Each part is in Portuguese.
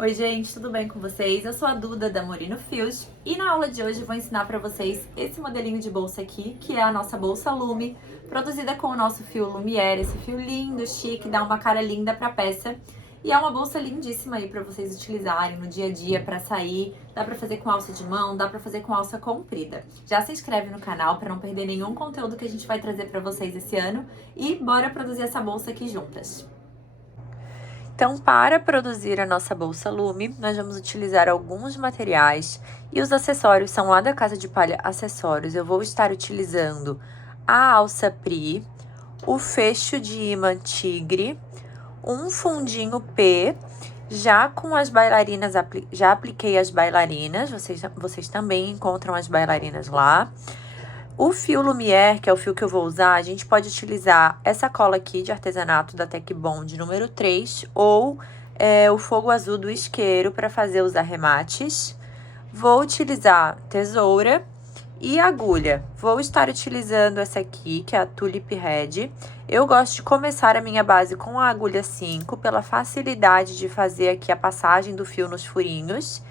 Oi gente, tudo bem com vocês? Eu sou a Duda da Morino Fios e na aula de hoje eu vou ensinar para vocês esse modelinho de bolsa aqui, que é a nossa bolsa Lume, produzida com o nosso fio Lumière, esse fio lindo, chique, dá uma cara linda para a peça. E é uma bolsa lindíssima aí para vocês utilizarem no dia a dia para sair, dá para fazer com alça de mão, dá para fazer com alça comprida. Já se inscreve no canal para não perder nenhum conteúdo que a gente vai trazer para vocês esse ano e bora produzir essa bolsa aqui juntas. Então, para produzir a nossa bolsa Lume, nós vamos utilizar alguns materiais e os acessórios são lá da Casa de Palha Acessórios. Eu vou estar utilizando a alça Pri, o fecho de imã tigre, um fundinho P, já com as bailarinas, já apliquei as bailarinas, vocês também encontram as bailarinas lá. O fio Lumière, que é o fio que eu vou usar, a gente pode utilizar essa cola aqui de artesanato da Tec Bond número 3 ou o fogo azul do isqueiro para fazer os arremates. Vou utilizar tesoura e agulha. Vou estar utilizando essa aqui, que é a Tulip Red. Eu gosto de começar a minha base com a agulha 5, pela facilidade de fazer aqui a passagem do fio nos furinhos.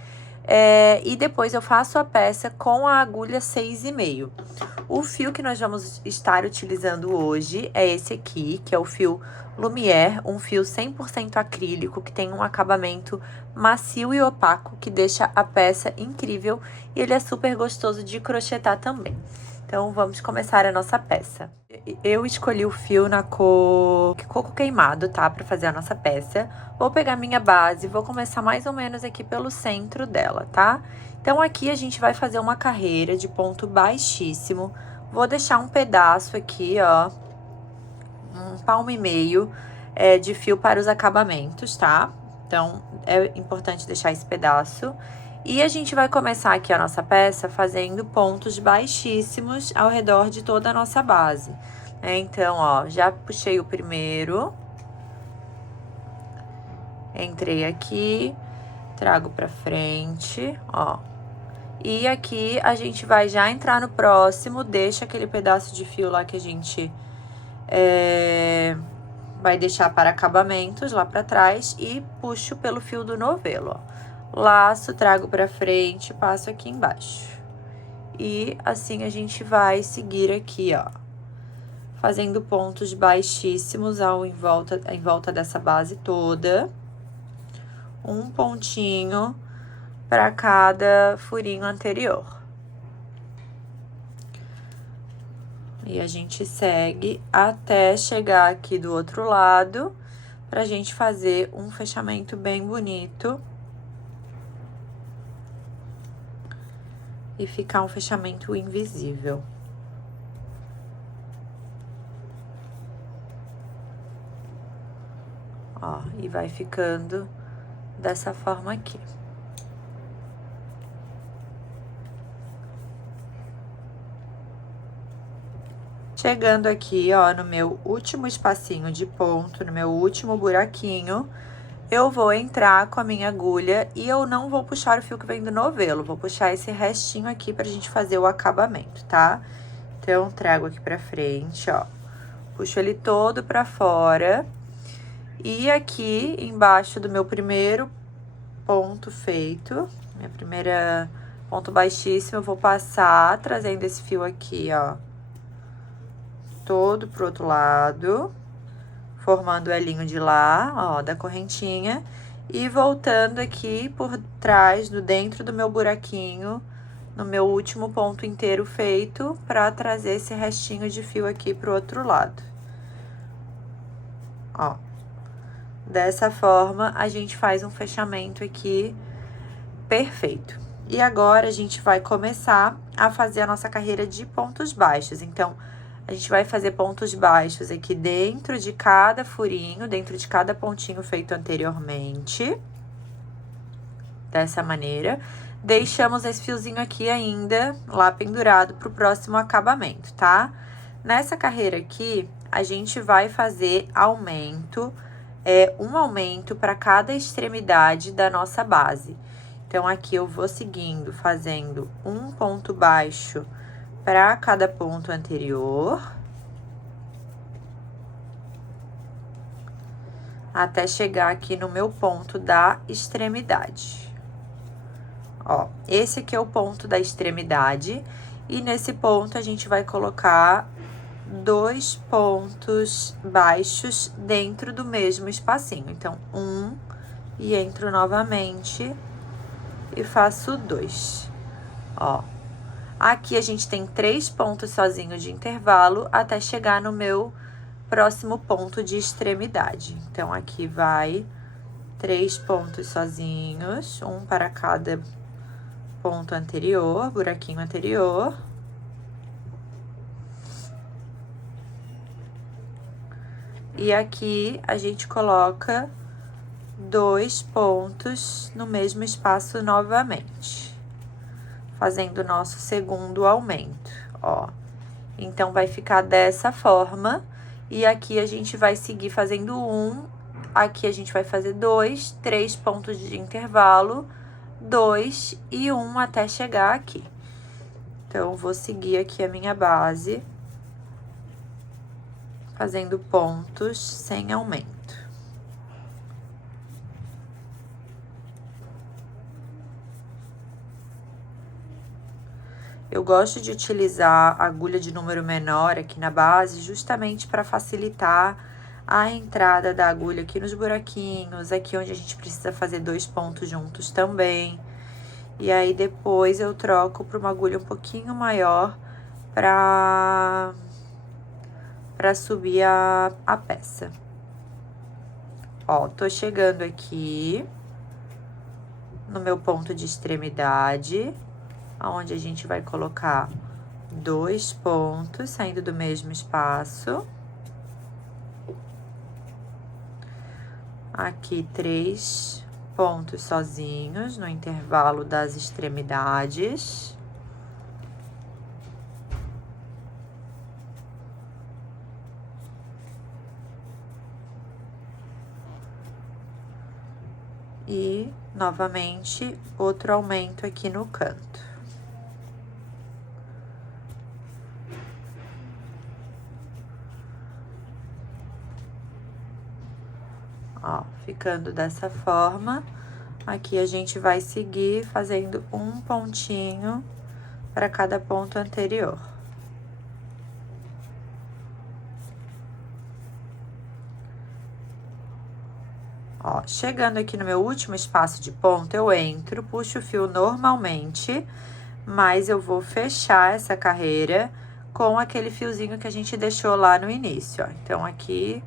E depois eu faço a peça com a agulha 6,5. O fio que nós vamos estar utilizando hoje é esse aqui, que é o fio Lumière, um fio 100% acrílico, que tem um acabamento macio e opaco, que deixa a peça incrível e ele é super gostoso de crochetar também. Então, vamos começar a nossa peça. Eu escolhi o fio na cor coco queimado, tá? Pra fazer a nossa peça. Vou pegar minha base, vou começar mais ou menos aqui pelo centro dela, tá? Então, aqui a gente vai fazer uma carreira de ponto baixíssimo. Vou deixar um pedaço aqui, ó, 1,5 palmo de fio para os acabamentos, tá? Então, é importante deixar esse pedaço. E a gente vai começar aqui a nossa peça fazendo pontos baixíssimos ao redor de toda a nossa base. Então, ó, já puxei o primeiro. Entrei aqui, trago pra frente, ó. E aqui a gente vai já entrar no próximo, deixa aquele pedaço de fio lá que a gente vai deixar para acabamentos lá pra trás e puxo pelo fio do novelo, ó. Laço, trago pra frente, passo aqui embaixo. E assim a gente vai seguir aqui, ó, fazendo pontos baixíssimos em volta dessa base toda. Um pontinho para cada furinho anterior. E a gente segue até chegar aqui do outro lado, pra gente fazer um fechamento bem bonito. E ficar um fechamento invisível. Ó, e vai ficando dessa forma aqui. Chegando aqui, ó, no meu último espacinho de ponto, no meu último buraquinho, eu vou entrar com a minha agulha e eu não vou puxar o fio que vem do novelo, vou puxar esse restinho aqui pra gente fazer o acabamento, tá? Então, trago aqui pra frente, ó, puxo ele todo pra fora e aqui embaixo do meu primeiro ponto feito, minha primeira ponto baixíssimo, eu vou passar trazendo esse fio aqui, ó, todo pro outro lado, formando o elinho de lá, ó, da correntinha, e voltando aqui por trás, dentro do meu buraquinho, no meu último ponto inteiro feito, pra trazer esse restinho de fio aqui pro outro lado. Ó, dessa forma, a gente faz um fechamento aqui perfeito. E agora, a gente vai começar a fazer a nossa carreira de pontos baixos. Então, a gente vai fazer pontos baixos aqui dentro de cada furinho, dentro de cada pontinho feito anteriormente. Dessa maneira. Deixamos esse fiozinho aqui ainda lá pendurado pro próximo acabamento, tá? Nessa carreira aqui, a gente vai fazer aumento, um aumento para cada extremidade da nossa base. Então, aqui eu vou seguindo, fazendo um ponto baixo para cada ponto anterior. até chegar aqui no meu ponto da extremidade. Ó, esse aqui é o ponto da extremidade, e nesse ponto a gente vai colocar 2 pontos baixos dentro do mesmo espacinho. Então, e entro novamente e faço 2. Ó, aqui a gente tem 3 pontos sozinhos de intervalo até chegar no meu próximo ponto de extremidade. Então, aqui vai 3 pontos sozinhos, um para cada ponto anterior, buraquinho anterior. E aqui a gente coloca 2 pontos no mesmo espaço novamente, fazendo o nosso segundo aumento, ó. Então, vai ficar dessa forma, e aqui a gente vai seguir fazendo 1, aqui a gente vai fazer 2, 3 pontos de intervalo, 2 e 1 até chegar aqui. Então, vou seguir aqui a minha base, fazendo pontos sem aumento. Eu gosto de utilizar agulha de número menor aqui na base, justamente para facilitar a entrada da agulha aqui nos buraquinhos, aqui onde a gente precisa fazer 2 pontos juntos também. E aí, depois eu troco para uma agulha um pouquinho maior para subir a peça. Ó, tô chegando aqui no meu ponto de extremidade, onde a gente vai colocar 2 pontos saindo do mesmo espaço. Aqui 3 pontos sozinhos no intervalo das extremidades. E, novamente, outro aumento aqui no canto. Ó, ficando dessa forma, aqui a gente vai seguir fazendo um pontinho para cada ponto anterior. Ó, chegando aqui no meu último espaço de ponto, eu entro, puxo o fio normalmente, mas eu vou fechar essa carreira com aquele fiozinho que a gente deixou lá no início, ó. Então, aqui,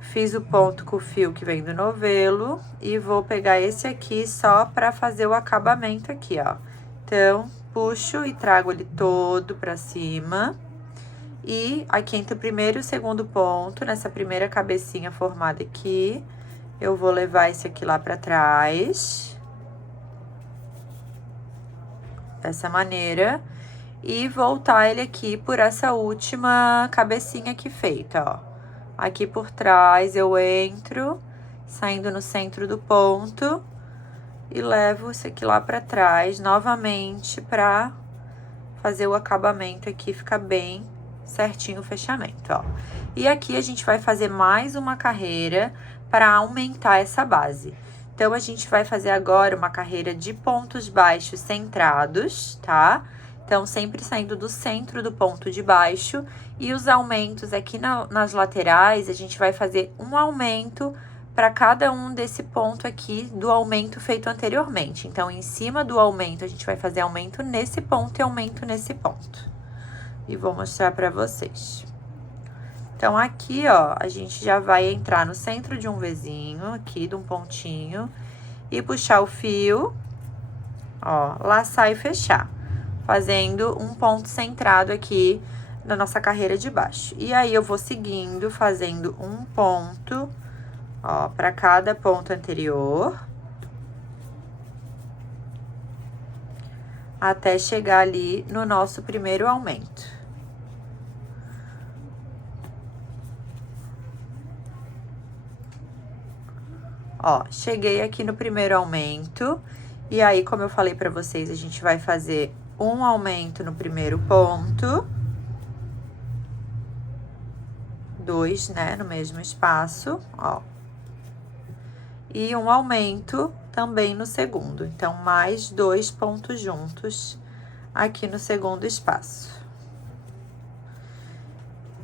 fiz o ponto com o fio que vem do novelo e vou pegar esse aqui só pra fazer o acabamento aqui, ó. Então, puxo e trago ele todo pra cima. E aqui entre o primeiro e o segundo ponto, nessa primeira cabecinha formada aqui, eu vou levar esse aqui lá pra trás. Dessa maneira. E voltar ele aqui por essa última cabecinha aqui feita, ó. Aqui por trás eu entro, saindo no centro do ponto, e levo isso aqui lá pra trás, novamente, pra fazer o acabamento aqui, ficar bem certinho o fechamento, ó. E aqui a gente vai fazer mais uma carreira para aumentar essa base. Então, a gente vai fazer agora uma carreira de pontos baixos centrados, tá? Então, sempre saindo do centro do ponto de baixo, e os aumentos aqui nas laterais, a gente vai fazer um aumento para cada um desse ponto aqui do aumento feito anteriormente. Então, em cima do aumento, a gente vai fazer aumento nesse ponto e aumento nesse ponto. E vou mostrar para vocês. Então, aqui, ó, a gente já vai entrar no centro de um Vzinho, aqui, de um pontinho, e puxar o fio, ó, laçar e fechar, fazendo um ponto centrado aqui na nossa carreira de baixo. E aí, eu vou seguindo, fazendo um ponto, ó, para cada ponto anterior, até chegar ali no nosso primeiro aumento. Ó, cheguei aqui no primeiro aumento, e aí, como eu falei pra vocês, a gente vai fazer um aumento no primeiro ponto, 2, né, no mesmo espaço, ó. E um aumento também no segundo. Então, mais 2 pontos juntos aqui no segundo espaço.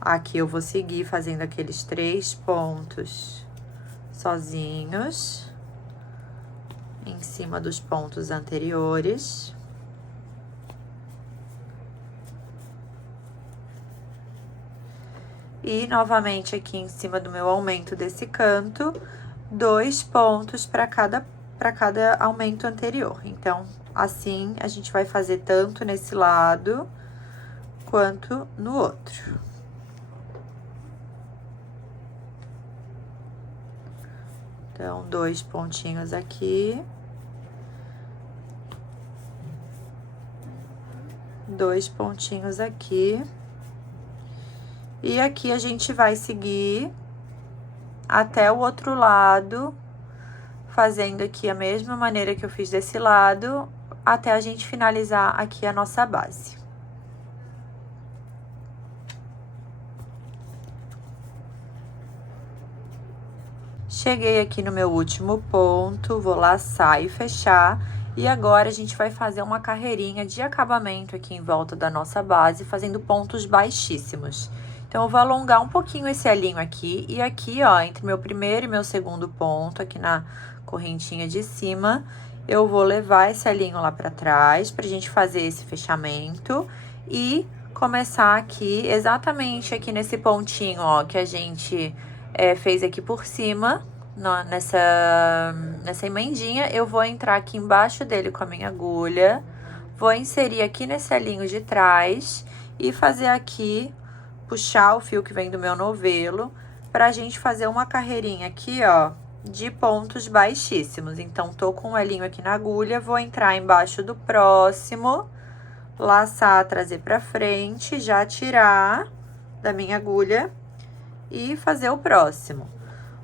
Aqui eu vou seguir fazendo aqueles 3 pontos sozinhos em cima dos pontos anteriores. E novamente aqui em cima do meu aumento desse canto, 2 pontos para cada aumento anterior. Então, assim a gente vai fazer tanto nesse lado quanto no outro. Então, 2 pontinhos aqui. 2 pontinhos aqui. E aqui a gente vai seguir até o outro lado, fazendo aqui a mesma maneira que eu fiz desse lado, até a gente finalizar aqui a nossa base. Cheguei aqui no meu último ponto, vou laçar e fechar. E agora a gente vai fazer uma carreirinha de acabamento aqui em volta da nossa base, fazendo pontos baixíssimos. Então, eu vou alongar um pouquinho esse alinho aqui. E aqui, ó, entre meu primeiro e meu segundo ponto, aqui na correntinha de cima, eu vou levar esse alinho lá pra trás, pra gente fazer esse fechamento. E começar aqui, exatamente aqui nesse pontinho, ó, que a gente fez aqui por cima, nessa emendinha. Eu vou entrar aqui embaixo dele com a minha agulha, vou inserir aqui nesse alinho de trás e fazer aqui, puxar o fio que vem do meu novelo, pra gente fazer uma carreirinha aqui, ó, de pontos baixíssimos. Então, tô com o alinho aqui na agulha, vou entrar embaixo do próximo, laçar, trazer pra frente, já tirar da minha agulha e fazer o próximo.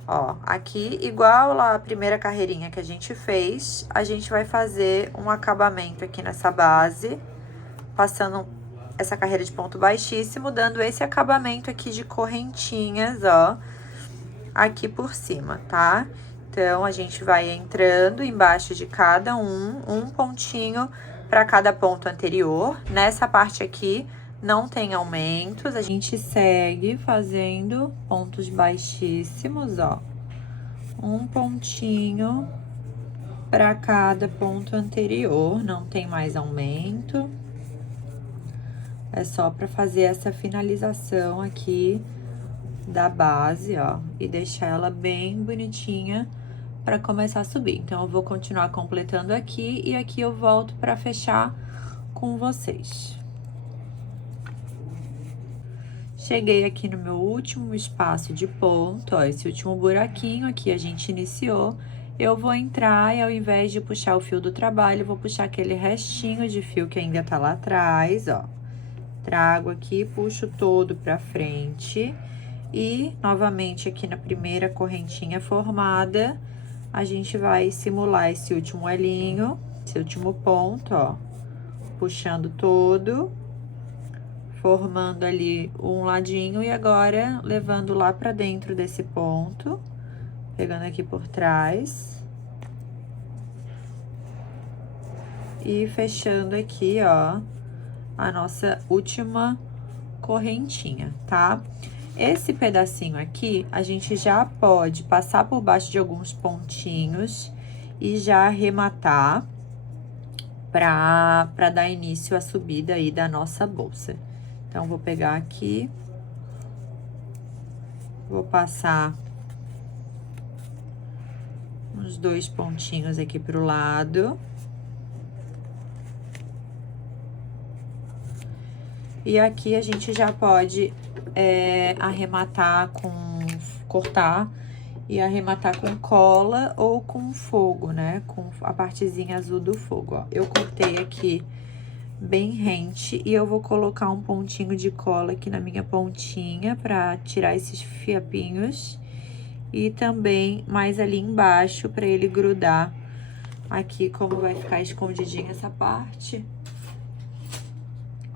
Ó, aqui, igual lá a primeira carreirinha que a gente fez, a gente vai fazer um acabamento aqui nessa base, passando essa carreira de ponto baixíssimo, dando esse acabamento aqui de correntinhas, ó, aqui por cima, tá? Então, a gente vai entrando embaixo de cada um pontinho para cada ponto anterior. Nessa parte aqui, não tem aumentos, a gente segue fazendo pontos baixíssimos, ó. Um pontinho para cada ponto anterior, não tem mais aumento. É só para fazer essa finalização aqui da base, ó, e deixar ela bem bonitinha para começar a subir. Então, eu vou continuar completando aqui e aqui eu volto para fechar com vocês. Cheguei aqui no meu último espaço de ponto, ó, esse último buraquinho aqui a gente iniciou. Eu vou entrar e ao invés de puxar o fio do trabalho, eu vou puxar aquele restinho de fio que ainda tá lá atrás, ó. Trago aqui, puxo todo pra frente e, novamente, aqui na primeira correntinha formada, a gente vai simular esse último alinho, esse último ponto, ó, puxando todo, formando ali um ladinho e agora levando lá pra dentro desse ponto, pegando aqui por trás e fechando aqui, ó, a nossa última correntinha, tá? Esse pedacinho aqui, a gente já pode passar por baixo de alguns pontinhos e já arrematar pra dar início à subida aí da nossa bolsa. Então, vou pegar aqui, vou passar uns 2 pontinhos aqui pro lado. E aqui a gente já pode arrematar cortar e arrematar com cola ou com fogo, né? Com a partezinha azul do fogo, ó. Eu cortei aqui bem rente e eu vou colocar um pontinho de cola aqui na minha pontinha pra tirar esses fiapinhos. E também mais ali embaixo pra ele grudar aqui, como vai ficar escondidinha essa parte.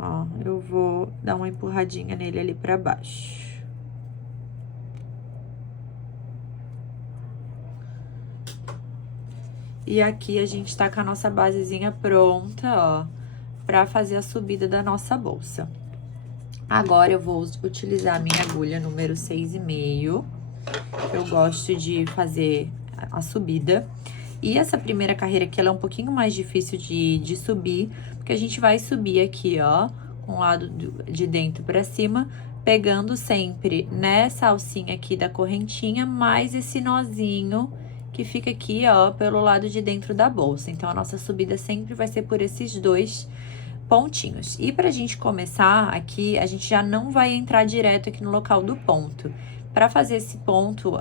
Ó, eu vou dar uma empurradinha nele ali pra baixo. E aqui a gente tá com a nossa basezinha pronta, ó, pra fazer a subida da nossa bolsa. Agora eu vou utilizar a minha agulha número 6,5. Eu gosto de fazer a subida. E essa primeira carreira aqui, ela é um pouquinho mais difícil de subir, porque a gente vai subir aqui, ó, com o lado de dentro pra cima, pegando sempre nessa alcinha aqui da correntinha, mais esse nozinho que fica aqui, ó, pelo lado de dentro da bolsa. Então, a nossa subida sempre vai ser por esses dois pontinhos. E pra gente começar aqui, a gente já não vai entrar direto aqui no local do ponto. Para fazer esse ponto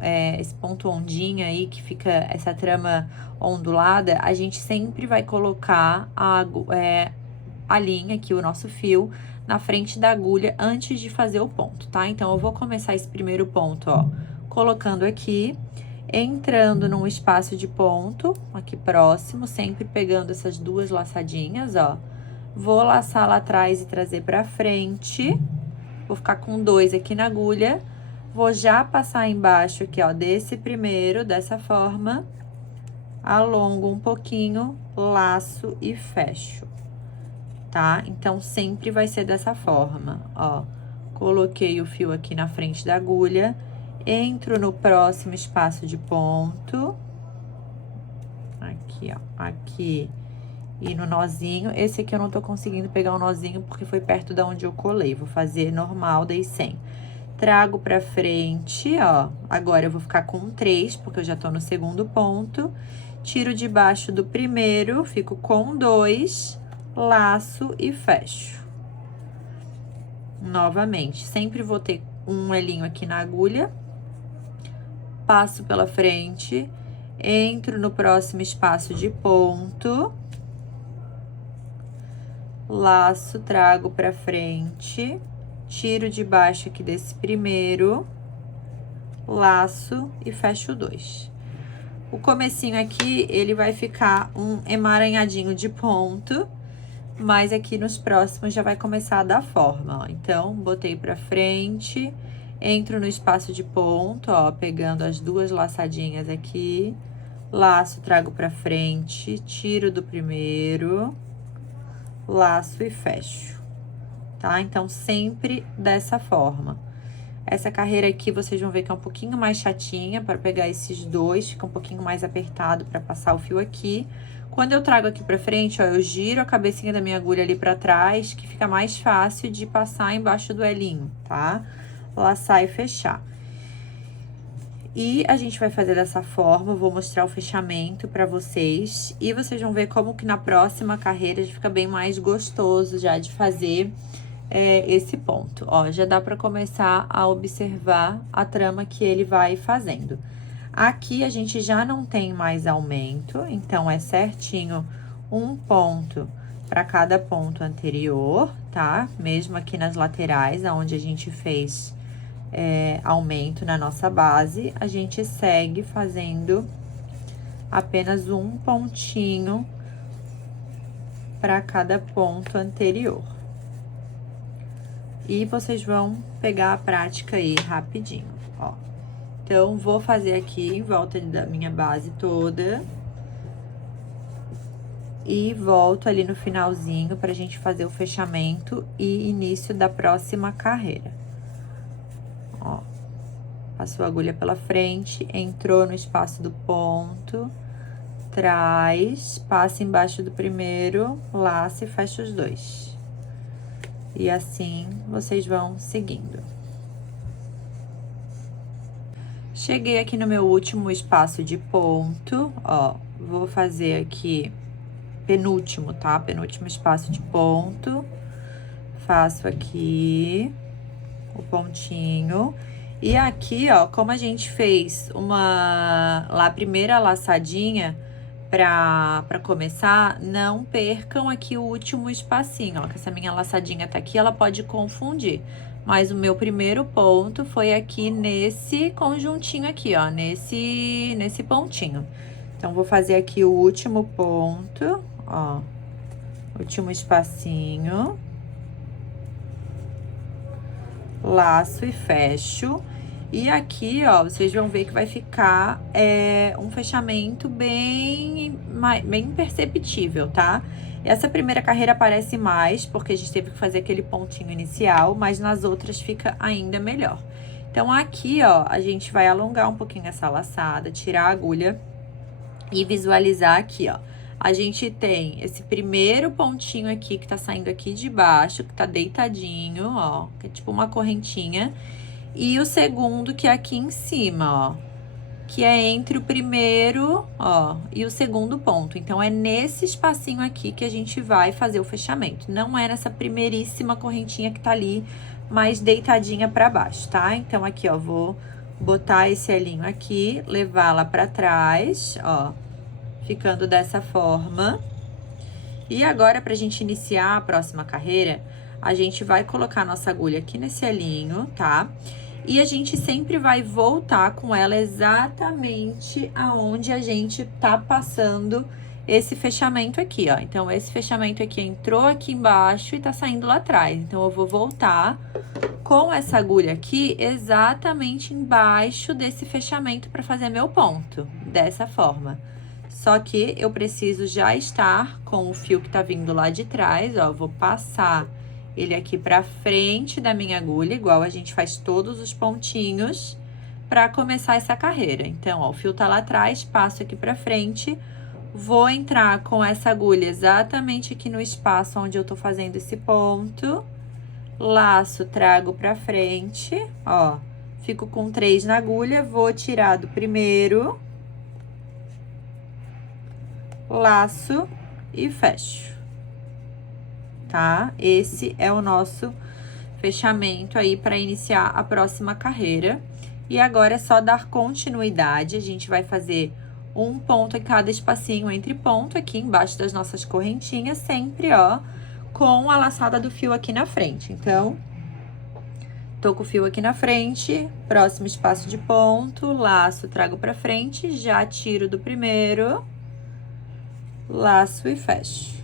ondinha aí, que fica essa trama ondulada, a gente sempre vai colocar a linha aqui, o nosso fio, na frente da agulha antes de fazer o ponto, tá? Então, eu vou começar esse primeiro ponto, ó, colocando aqui, entrando num espaço de ponto, aqui próximo, sempre pegando essas duas laçadinhas, ó. Vou laçar lá atrás e trazer pra frente, vou ficar com 2 aqui na agulha, vou já passar embaixo aqui, ó, desse primeiro, dessa forma, alongo um pouquinho, laço e fecho, tá? Então, sempre vai ser dessa forma, ó. Coloquei o fio aqui na frente da agulha, entro no próximo espaço de ponto, aqui, ó, aqui, e no nozinho. Esse aqui eu não tô conseguindo pegar o nozinho porque foi perto da onde eu colei, vou fazer normal, daí sem. Trago pra frente, ó, agora eu vou ficar com 3, porque eu já tô no segundo ponto, tiro de baixo do primeiro, fico com 2, laço e fecho. Novamente, sempre vou ter um elinho aqui na agulha, passo pela frente, entro no próximo espaço de ponto, laço, trago pra frente, tiro de baixo aqui desse primeiro, laço e fecho 2. O comecinho aqui, ele vai ficar um emaranhadinho de ponto, mas aqui nos próximos já vai começar a dar forma, ó. Então, botei pra frente, entro no espaço de ponto, ó, pegando as duas laçadinhas aqui, laço, trago pra frente, tiro do primeiro, laço e fecho, tá? Então, sempre dessa forma. Essa carreira aqui, vocês vão ver que é um pouquinho mais chatinha para pegar esses dois, fica um pouquinho mais apertado para passar o fio aqui. Quando eu trago aqui pra frente, ó, eu giro a cabecinha da minha agulha ali pra trás, que fica mais fácil de passar embaixo do elinho, tá? Laçar e fechar. E a gente vai fazer dessa forma, eu vou mostrar o fechamento pra vocês. E vocês vão ver como que na próxima carreira já fica bem mais gostoso já de fazer esse ponto. Ó, já dá pra começar a observar a trama que ele vai fazendo. Aqui a gente já não tem mais aumento, então é certinho um ponto para cada ponto anterior, tá? Mesmo aqui nas laterais, onde a gente fez aumento na nossa base, a gente segue fazendo apenas um pontinho para cada ponto anterior. E vocês vão pegar a prática aí rapidinho, ó. Então, vou fazer aqui em volta da minha base toda. E volto ali no finalzinho pra gente fazer o fechamento e início da próxima carreira. Ó, passou a agulha pela frente, entrou no espaço do ponto, traz, passa embaixo do primeiro, laça e fecha os dois. E assim, vocês vão seguindo. Cheguei aqui no meu último espaço de ponto, ó, vou fazer aqui penúltimo, tá? Penúltimo espaço de ponto, faço aqui o pontinho. E aqui, ó, como a gente fez a primeira laçadinha pra começar, não percam aqui o último espacinho, ó, que essa minha laçadinha tá aqui, ela pode confundir. Mas o meu primeiro ponto foi aqui nesse conjuntinho aqui, ó, nesse pontinho. Então, vou fazer aqui o último ponto, ó, último espacinho, laço e fecho. E aqui, ó, vocês vão ver que vai ficar um fechamento bem perceptível, tá? Essa primeira carreira aparece mais, porque a gente teve que fazer aquele pontinho inicial, mas nas outras fica ainda melhor. Então, aqui, ó, a gente vai alongar um pouquinho essa laçada, tirar a agulha e visualizar aqui, ó. A gente tem esse primeiro pontinho aqui que tá saindo aqui de baixo, que tá deitadinho, ó, que é tipo uma correntinha. E o segundo que é aqui em cima, ó, que é entre o primeiro, ó, e o segundo ponto. Então, é nesse espacinho aqui que a gente vai fazer o fechamento. Não é nessa primeiríssima correntinha que tá ali, mais deitadinha pra baixo, tá? Então, aqui, ó, vou botar esse elinho aqui, levá-la pra trás, ó, ficando dessa forma. E agora, pra gente iniciar a próxima carreira, a gente vai colocar nossa agulha aqui nesse elinho, tá? E a gente sempre vai voltar com ela exatamente aonde a gente tá passando esse fechamento aqui, ó. Então, esse fechamento aqui entrou aqui embaixo e tá saindo lá atrás. Então, eu vou voltar com essa agulha aqui exatamente embaixo desse fechamento para fazer meu ponto, dessa forma. Só que eu preciso já estar com o fio que tá vindo lá de trás, ó. Vou passar ele aqui pra frente da minha agulha, igual a gente faz todos os pontinhos pra começar essa carreira. Então, ó, o fio tá lá atrás, passo aqui pra frente, vou entrar com essa agulha exatamente aqui no espaço onde eu tô fazendo esse ponto, laço, trago pra frente, ó, fico com 3 na agulha, vou tirar do primeiro, laço e fecho. Tá? Esse é o nosso fechamento aí para iniciar a próxima carreira. E agora é só dar continuidade, a gente vai fazer um ponto em cada espacinho entre ponto aqui embaixo das nossas correntinhas, sempre, ó, com a laçada do fio aqui na frente. Então, tô com o fio aqui na frente, próximo espaço de ponto, laço, trago pra frente, já tiro do primeiro, laço e fecho.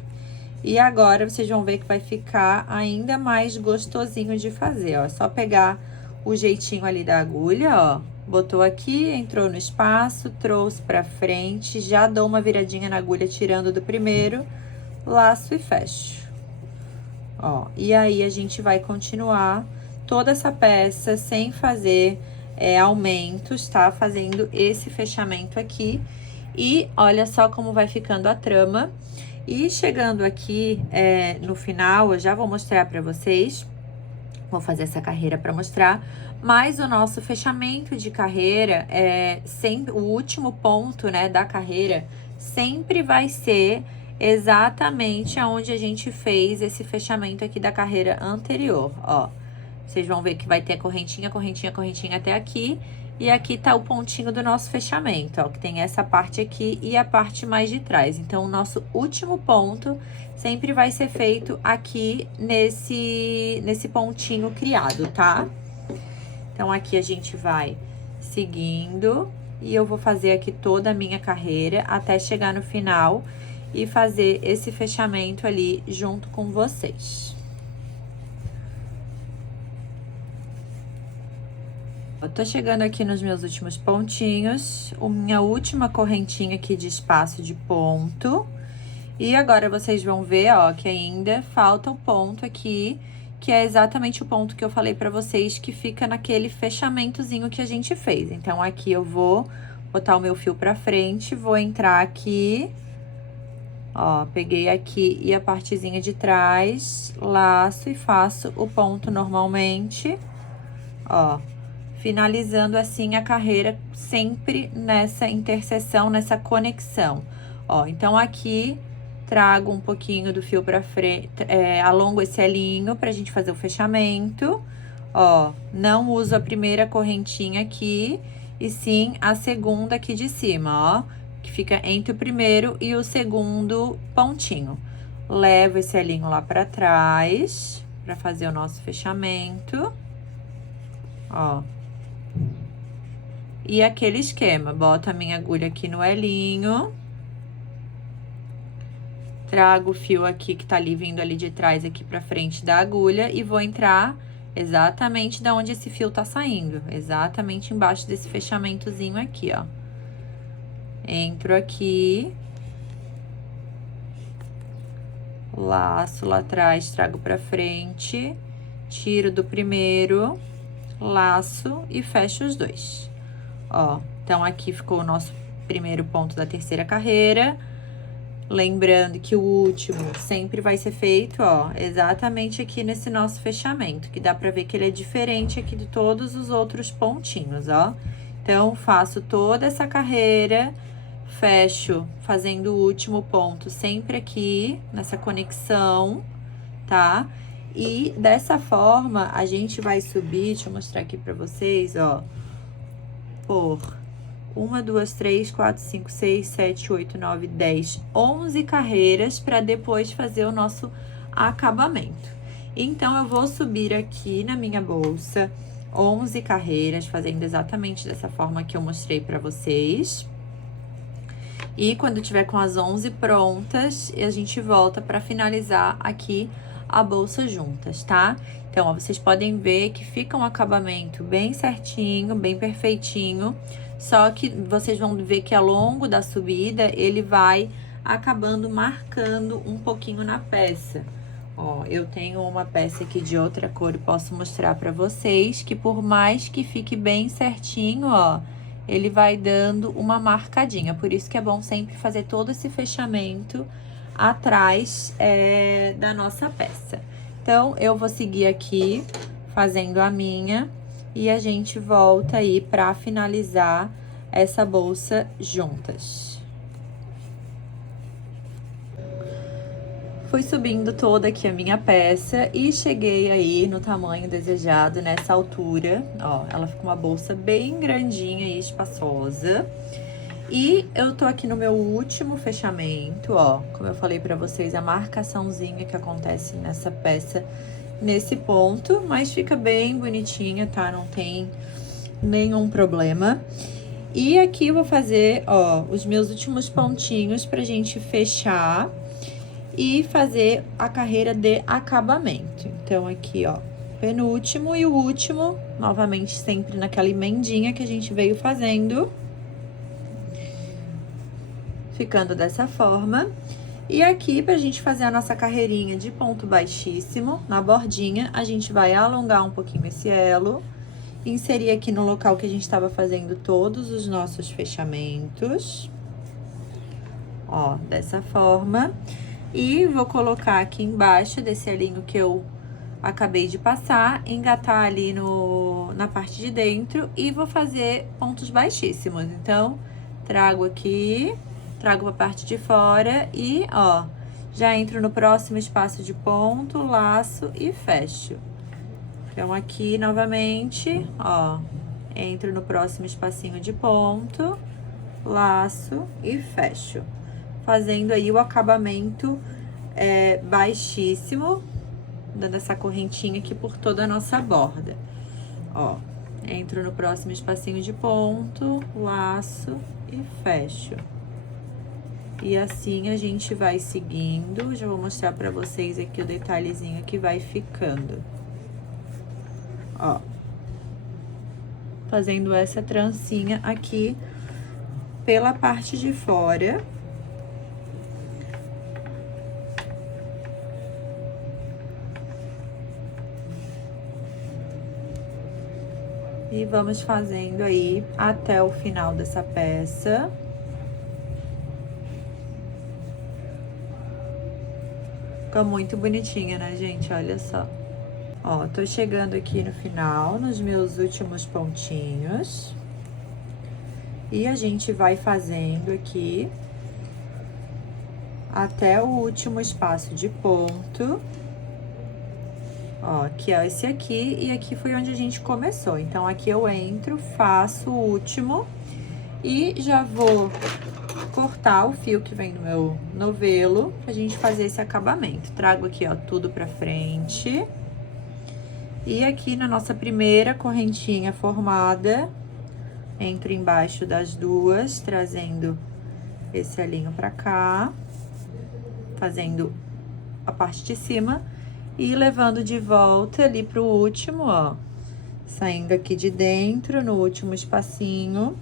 E agora, vocês vão ver que vai ficar ainda mais gostosinho de fazer, ó. É só pegar o jeitinho ali da agulha, ó. Botou aqui, entrou no espaço, trouxe pra frente, já dou uma viradinha na agulha, tirando do primeiro, laço e fecho. Ó, e aí, a gente vai continuar toda essa peça sem fazer aumentos, tá? Fazendo esse fechamento aqui. E olha só como vai ficando a trama. E chegando aqui no final, eu já vou mostrar pra vocês, vou fazer essa carreira pra mostrar, mas o nosso fechamento de carreira, sempre, o último ponto, né, da carreira, sempre vai ser exatamente aonde a gente fez esse fechamento aqui da carreira anterior, ó. Vocês vão ver que vai ter correntinha, correntinha, correntinha até aqui. E aqui tá o pontinho do nosso fechamento, ó, que tem essa parte aqui e a parte mais de trás. Então, o nosso último ponto sempre vai ser feito aqui nesse pontinho criado, tá? Então, aqui a gente vai seguindo e eu vou fazer aqui toda a minha carreira até chegar no final e fazer esse fechamento ali junto com vocês. Eu tô chegando aqui nos meus últimos pontinhos, a minha última correntinha aqui de espaço de ponto. E agora vocês vão ver, ó, que ainda falta o ponto aqui, que é exatamente o ponto que eu falei pra vocês, que fica naquele fechamentozinho que a gente fez. Então, aqui eu vou botar o meu fio pra frente, vou entrar aqui, ó, peguei aqui e a partezinha de trás, laço e faço o ponto normalmente, ó. Finalizando assim a carreira sempre nessa interseção, nessa conexão. Ó, então aqui trago um pouquinho do fio pra frente, alongo esse elinho pra gente fazer o fechamento. Ó, não uso a primeira correntinha aqui, e sim a segunda aqui de cima, ó, que fica entre o primeiro e o segundo pontinho. Levo esse elinho lá pra trás, pra fazer o nosso fechamento. Ó. E aquele esquema, boto a minha agulha aqui no elinho, trago o fio aqui que tá ali vindo ali de trás aqui pra frente da agulha e vou entrar exatamente da onde esse fio tá saindo, exatamente embaixo desse fechamentozinho aqui, ó. Entro aqui, laço lá atrás, trago pra frente, tiro do primeiro, laço e fecho os dois. Ó, então aqui ficou o nosso primeiro ponto da terceira carreira. Lembrando que o último sempre vai ser feito, ó, exatamente aqui nesse nosso fechamento, que dá pra ver que ele é diferente aqui de todos os outros pontinhos, ó. Então, faço toda essa carreira, fecho fazendo o último ponto sempre aqui, nessa conexão, tá? E dessa forma, a gente vai subir, deixa eu mostrar aqui pra vocês, ó, por 1, 2, 3, 4, 5, 6, 7, 8, 9, 10, 11 carreiras para depois fazer o nosso acabamento. Então, eu vou subir aqui na minha bolsa 11 carreiras, fazendo exatamente dessa forma que eu mostrei para vocês. E quando tiver com as 11 prontas, a gente volta para finalizar aqui a bolsa juntas, tá? Então, ó, vocês podem ver que fica um acabamento bem certinho, bem perfeitinho. Só que vocês vão ver que ao longo da subida, ele vai acabando marcando um pouquinho na peça. Ó, eu tenho uma peça aqui de outra cor e posso mostrar pra vocês que por mais que fique bem certinho, ó, ele vai dando uma marcadinha. Por isso que é bom sempre fazer todo esse fechamento atrás da nossa peça. Então, eu vou seguir aqui fazendo a minha e a gente volta aí pra finalizar essa bolsa juntas. Fui subindo toda aqui a minha peça e cheguei aí no tamanho desejado nessa altura. Ó, ela fica uma bolsa bem grandinha e espaçosa. E eu tô aqui no meu último fechamento, ó. Como eu falei pra vocês, a marcaçãozinha que acontece nessa peça, nesse ponto. Mas fica bem bonitinha, tá? Não tem nenhum problema. E aqui eu vou fazer, ó, os meus últimos pontinhos pra gente fechar e fazer a carreira de acabamento. Então, aqui, ó, penúltimo e o último, novamente sempre naquela emendinha que a gente veio fazendo. Ficando dessa forma. E aqui, pra gente fazer a nossa carreirinha de ponto baixíssimo, na bordinha, a gente vai alongar um pouquinho esse elo, inserir aqui no local que a gente estava fazendo todos os nossos fechamentos. Ó, dessa forma. E vou colocar aqui embaixo desse alinho que eu acabei de passar, engatar ali na parte de dentro e vou fazer pontos baixíssimos. Então, trago aqui, trago a parte de fora e, ó, já entro no próximo espaço de ponto, laço e fecho. Então, aqui, novamente, ó, entro no próximo espacinho de ponto, laço e fecho. Fazendo aí o acabamento baixíssimo, dando essa correntinha aqui por toda a nossa borda. Ó, entro no próximo espacinho de ponto, laço e fecho. E assim a gente vai seguindo. Já vou mostrar pra vocês aqui o detalhezinho que vai ficando. Ó, fazendo essa trancinha aqui pela parte de fora. E vamos fazendo aí até o final dessa peça. Fica muito bonitinha, né, gente? Olha só. Ó, tô chegando aqui no final, nos meus últimos pontinhos. E a gente vai fazendo aqui até o último espaço de ponto. Ó, que é esse aqui, e aqui foi onde a gente começou. Então, aqui eu entro, faço o último e já vou cortar o fio que vem no meu novelo pra gente fazer esse acabamento. Trago aqui, ó, tudo pra frente. E aqui na nossa primeira correntinha formada, entro embaixo das duas, trazendo esse alinho pra cá, fazendo a parte de cima. e levando de volta ali pro último, ó. Saindo aqui de dentro, no último espacinho,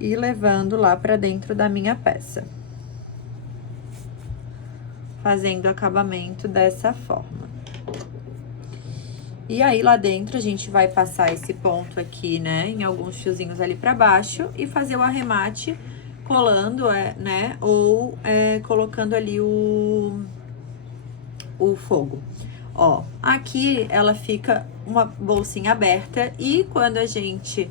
e levando lá pra dentro da minha peça. Fazendo o acabamento dessa forma. E aí, lá dentro, a gente vai passar esse ponto aqui, né, em alguns fiozinhos ali pra baixo e fazer o arremate colando, né, ou colocando ali o fogo. Ó, aqui ela fica uma bolsinha aberta e quando a gente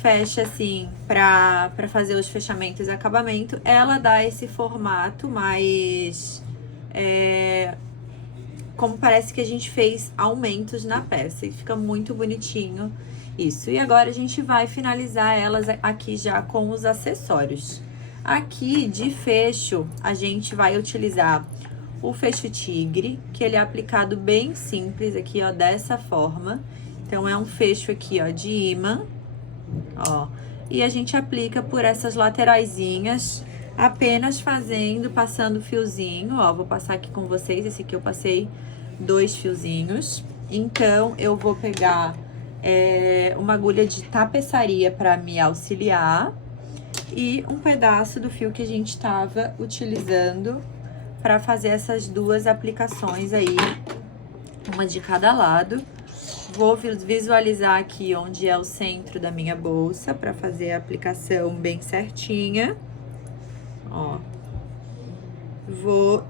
fecha assim pra fazer os fechamentos e acabamento, ela dá esse formato mais... como parece que a gente fez aumentos na peça e fica muito bonitinho isso. E agora a gente vai finalizar elas aqui já com os acessórios. Aqui de fecho, a gente vai utilizar o fecho tigre, que ele é aplicado bem simples aqui, ó, dessa forma. Então, é um fecho aqui, ó, de imã, ó. E a gente aplica por essas lateraisinhas, apenas passando fiozinho, ó. Vou passar aqui com vocês, esse aqui eu passei 2 fiozinhos. Então, eu vou pegar uma agulha de tapeçaria para me auxiliar e um pedaço do fio que a gente estava utilizando para fazer essas 2 aplicações aí, uma de cada lado. Vou visualizar aqui onde é o centro da minha bolsa para fazer a aplicação bem certinha. Ó. Vou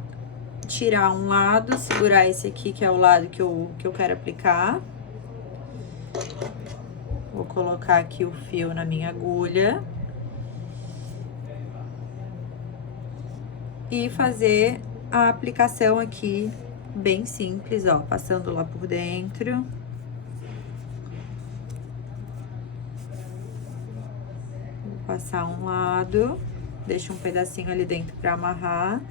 tirar um lado, segurar esse aqui que é o lado que eu quero aplicar. Vou colocar aqui o fio na minha agulha. E fazer a aplicação aqui bem simples, ó, passando lá por dentro. Vou passar um lado, deixo um pedacinho ali dentro pra amarrar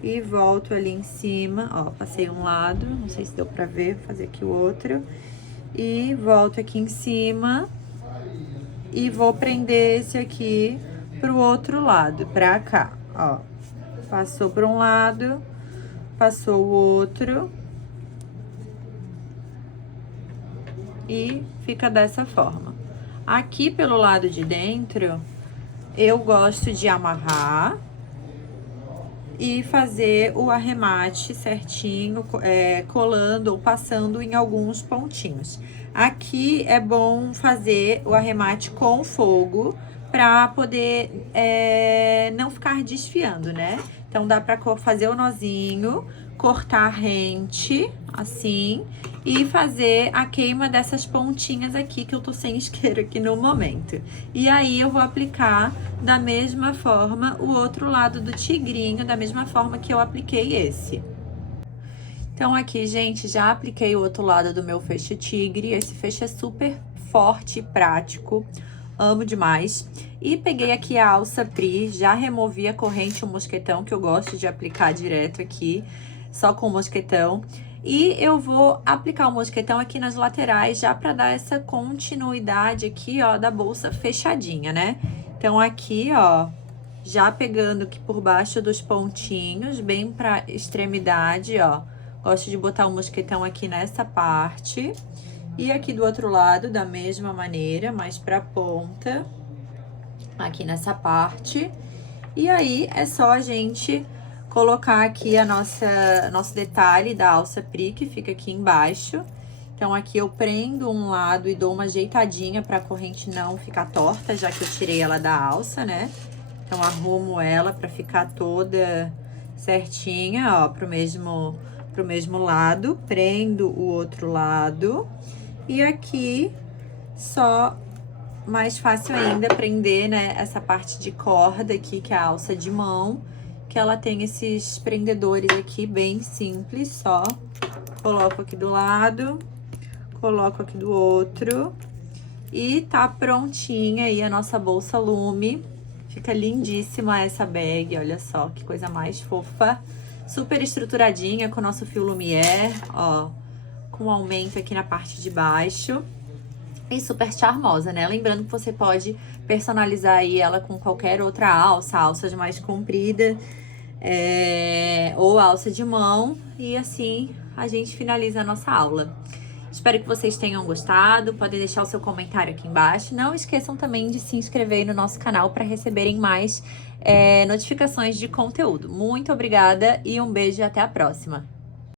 e volto ali em cima, ó, passei um lado, não sei se deu pra ver, vou fazer aqui o outro. E volto aqui em cima e vou prender esse aqui pro outro lado, pra cá, ó. Passou por um lado, passou o outro. E fica dessa forma. Aqui pelo lado de dentro, eu gosto de amarrar e fazer o arremate certinho, colando ou passando em alguns pontinhos. Aqui é bom fazer o arremate com fogo, para poder não ficar desfiando, né? Então, dá pra fazer o nozinho, cortar rente, assim, e fazer a queima dessas pontinhas aqui, que eu tô sem isqueiro aqui no momento. E aí, eu vou aplicar da mesma forma o outro lado do tigrinho, da mesma forma que eu apliquei esse. Então, aqui, gente, já apliquei o outro lado do meu fecho tigre. Esse fecho é super forte e prático. Amo demais. E peguei aqui a alça Pri, já removi a corrente e o mosquetão, que eu gosto de aplicar direto aqui, só com o mosquetão. E eu vou aplicar o mosquetão aqui nas laterais, já pra dar essa continuidade aqui, ó, da bolsa fechadinha, né? Então, aqui, ó, já pegando aqui por baixo dos pontinhos, bem pra extremidade, ó. Gosto de botar o mosquetão aqui nessa parte. E aqui do outro lado, da mesma maneira, mais pra ponta, aqui nessa parte. E aí, é só a gente colocar aqui nosso detalhe da alça Pri, que fica aqui embaixo. Então, aqui eu prendo um lado e dou uma ajeitadinha pra corrente não ficar torta, já que eu tirei ela da alça, né? Então, arrumo ela pra ficar toda certinha, ó, pro mesmo lado. Prendo o outro lado. E aqui, só mais fácil ainda prender, né, essa parte de corda aqui, que é a alça de mão, que ela tem esses prendedores aqui bem simples, só coloco aqui do lado, coloco aqui do outro, e tá prontinha aí a nossa bolsa Lume. Fica lindíssima essa bag, olha só, que coisa mais fofa. Super estruturadinha com o nosso fio Lumière, ó, com aumento aqui na parte de baixo. E super charmosa, né? Lembrando que você pode personalizar aí ela com qualquer outra alça de mais comprida, ou alça de mão. E assim, a gente finaliza a nossa aula. Espero que vocês tenham gostado, podem deixar o seu comentário aqui embaixo. Não esqueçam também de se inscrever no nosso canal para receberem mais notificações de conteúdo. Muito obrigada e um beijo e até a próxima!